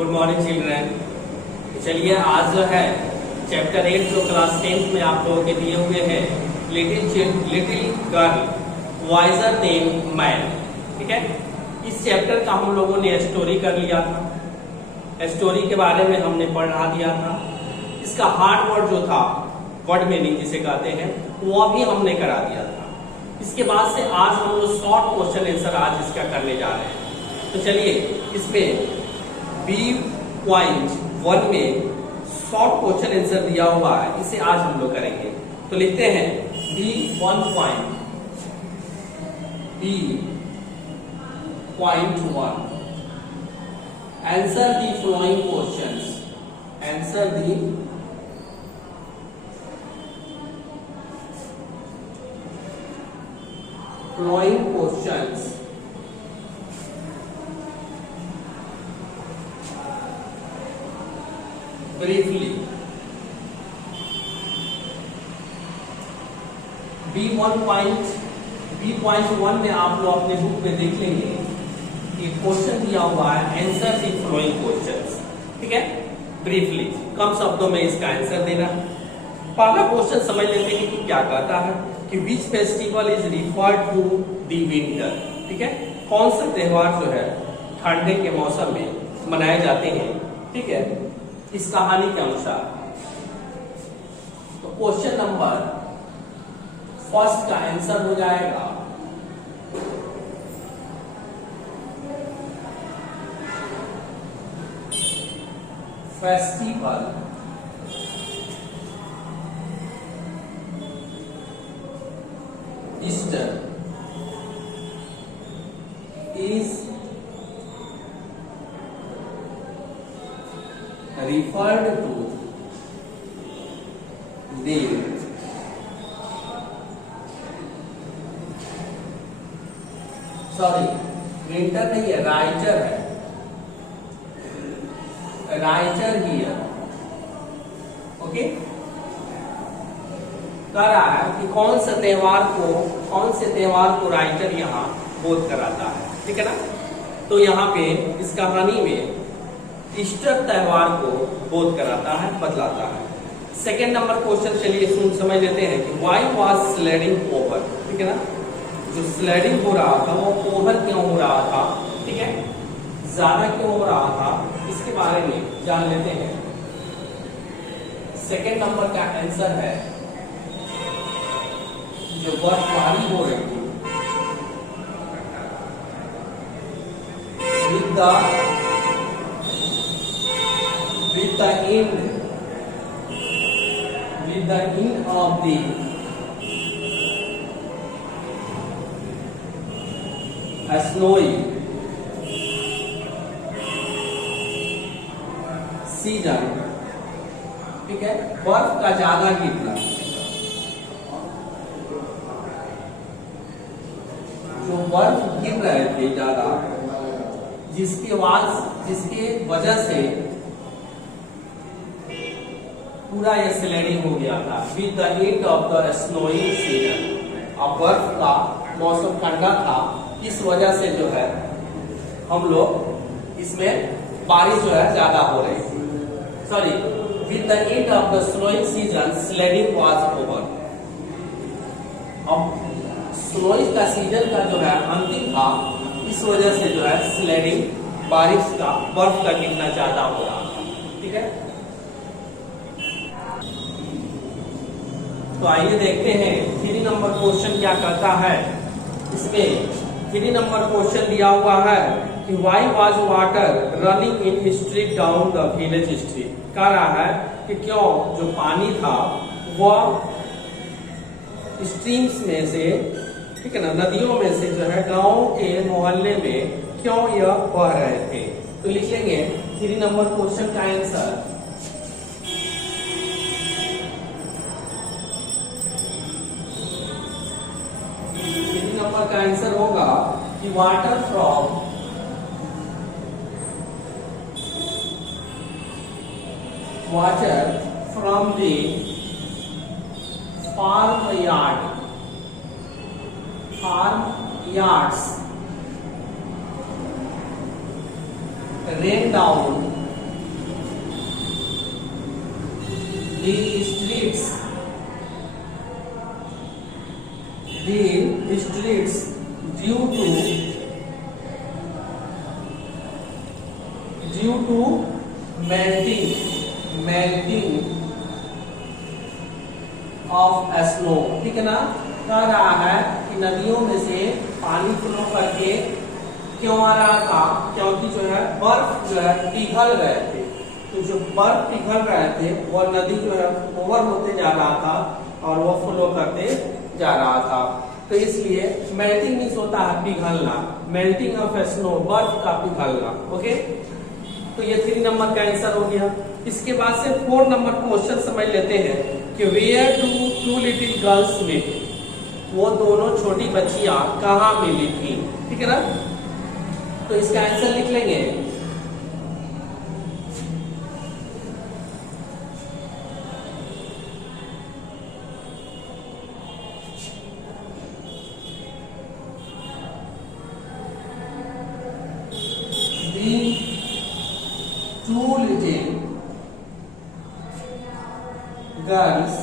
Good morning children. चलिए आज जो है चैप्टर 8 जो क्लास 10th में आप लोगों के दिए हुए हैं, little girl visor then man. ठीक है, इस चैप्टर का हम लोगों ने स्टोरी कर लिया था। स्टोरी के बारे में हमने पढ़ा दिया था। इसका हार्ड वर्ड जो था, वर्ड मीनिंग जिसे कहते हैं, वो भी हमने करा दिया था। इसके बाद से आज हम लोग शॉर्ट क्वेश्चन आंसर आज इसका करने जा रहे हैं। तो चलिए इसमें B.1 में शॉर्ट क्वेश्चन आंसर दिया हुआ है, इसे आज हम लोग करेंगे। तो लिखते हैं B.1 Answer the following questions. Answer the following questions. Briefly. B.1 में आप लोग अपने बुक में देख लेंगे कि क्वेश्चन दिया हुआ है, आंसर द फॉलोइंग क्वेश्चंस। ठीक है, ब्रीफली कम शब्दों में इसका आंसर देना। पहला क्वेश्चन समझ लेते हैं कि क्या कहता है कि which festival is referred to the winter. ठीक है, कौन सा त्योहार जो है ठंडे के मौसम में मनाए जाते हैं। ठीक है, इस कहानी के अनुसार। तो क्वेश्चन नंबर फर्स्ट का आंसर हो जाएगा festival Easter is referred to the winter नहीं है, राइटर है, राइटर हियर। ओके, कह रहा है कि कौन से त्योहार को राइटर यहाँ बोध कराता है। ठीक है ना, तो यहाँ पे इस कहानी में ईस्टर त्योहार को बोध कराता है, बतलाता है। सेकेंड नंबर क्वेश्चन चलिए समझ लेते हैं कि व्हाई वाज स्लेडिंग ओवर। ठीक है ना, जो स्लेडिंग हो रहा था वो ओवर क्यों हो रहा था। ठीक है, ज्यादा क्यों हो रहा था, इसके बारे में जान लेते हैं। सेकेंड नंबर का आंसर है जो बर्फबारी हो रही थी with the end of the snowy season. ठीक है, बर्फ का ज्यादा गिरना, जो बर्फ गिर रहे थे ज्यादा, जिसके वजह से पूरा ये स्लेडिंग हो गया था। With the end of the snowing season, अब बर्फ का मौसम ठंडा था, इस वजह से जो है हम लोग इसमें बारिश जो है ज्यादा हो रही थी। Sorry, with the end of the snowing season sledding was over. अब स्नोइंग का सीजन का जो है अंतिम था, इस वजह से जो है स्लेडिंग, बारिश का, बर्फ का गिरना ज्यादा हो रहा था। ठीक है, तो आइए देखते हैं 3 नंबर क्वेश्चन क्या कहता है। इसमें 3 नंबर क्वेश्चन दिया हुआ है कि why was water running in street down the village street. कह रहा है कि क्यों जो पानी था वह स्ट्रीम्स में से, ठीक है ना, नदियों में से जो है गांव के मोहल्ले में क्यों यह बह रहे थे। तो लिख लेंगे 3 नंबर क्वेश्चन का आंसर 3 नंबर का आंसर होगा कि water from the farm yards rain down the streets due to melting of snow, ठीक है ना। कह रहा है कि नदियों में से पानी फ्लो करके क्यों आ रहा था, क्योंकि जो है बर्फ जो है पिघल गए थे। तो जो बर्फ पिघल रहे थे वो नदी जो है ओवर होते जा रहा था और वो फ्लो करते जा रहा था। तो इसलिए मेल्टिंग मीन्स होता है पिघलना, मेल्टिंग ऑफ स्नो, बर्फ का पिघलना। ओके, तो ये 3 नंबर का आंसर हो गया। इसके बाद से 4 नंबर क्वेश्चन समझ लेते हैं कि where do two little girls meet, वो दोनों छोटी बच्चियां कहाँ मिली थी, ठीक है ना। तो इसका आंसर लिख लेंगे। Two little girls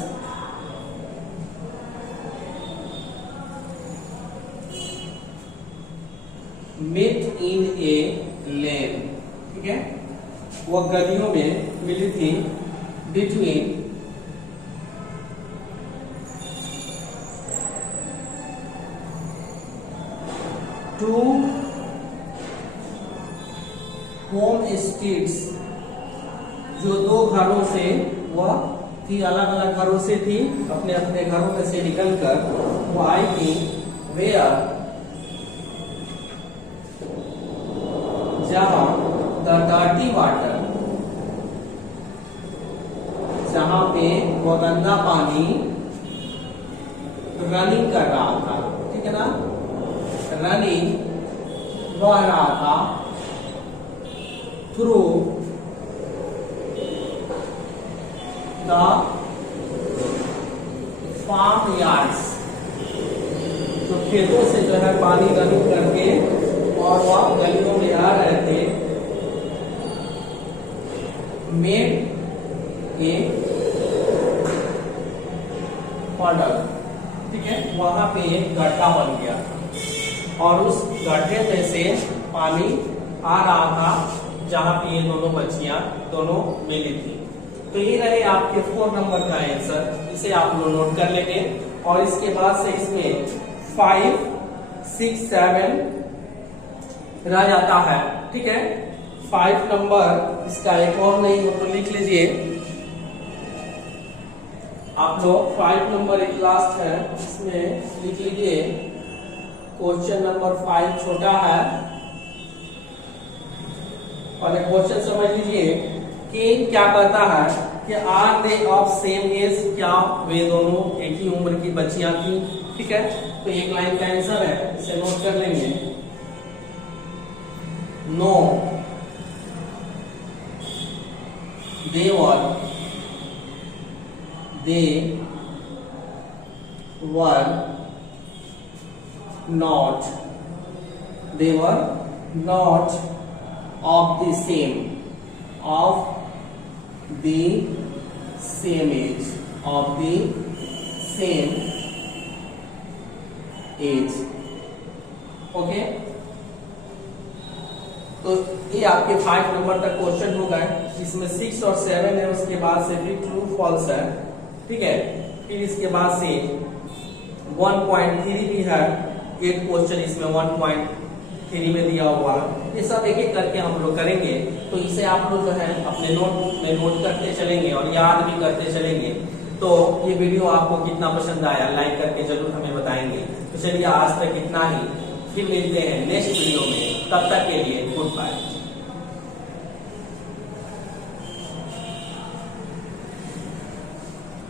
met in a lane, ठीक है, वो गलियों में मिली थी। बिटवीन टू होम स्ट्रीट्स, जो 2 घरों से वह थी, अलग अलग घरों से थी, अपने अपने घरों में से निकलकर वो आई थी। वेयर, जहां द डर्टी वाटर, जहां पे वो गंदा पानी रनिंग कर रहा था, ठीक है ना, रनिंग बह रहा था थ्रू द फार्म यार्ड्स, तो खेतों से जो है पानी रनिंग करके और वह गलियों में आ रहे थे। मेड ए पडल, ठीक है, वहां पे एक गड्ढा बन गया और उस गड्ढे में से पानी आ रहा था जहां पे ये दोनों बच्चियां दोनों मिली थी। तो ये रहे आपके 4 नंबर का आंसर, इसे आप लोग नोट कर लेंगे। और इसके बाद से इसमें 5, 6, 7 रह जाता है, ठीक है। 5 नंबर इसका एक और नहीं हो तो लिख लीजिए आप लोग। 5 नंबर एक लास्ट है, इसमें लिख लीजिए। क्वेश्चन नंबर 5 छोटा है और एक क्वेश्चन समझ लीजिए कि क्या कहता है कि are they of same age, क्या वे दोनों एक ही उम्र की बच्चियां थी, ठीक है। तो एक लाइन का आंसर है, इसे नोट कर लेंगे। No, they were not, they were not of the same age, okay. तो ये आपके 5 नंबर तक क्वेश्चन हो गए। इसमें 6 और 7 है, उसके बाद से भी ट्रू फॉल्स है, ठीक है। फिर इसके बाद से 1.3 भी है, 8 क्वेश्चन इसमें 1.3 में दिया हुआ है। ये सब एक एक करके हम लोग करेंगे। तो इसे आप लोग जो है अपने नोट में नोट करते चलेंगे और याद भी करते चलेंगे। तो ये वीडियो आपको कितना पसंद आया लाइक करके जरूर हमें बताएंगे। तो चलिए आज तक इतना ही, फिर मिलते हैं नेक्स्ट वीडियो में, तब तक के लिए गुड बाय।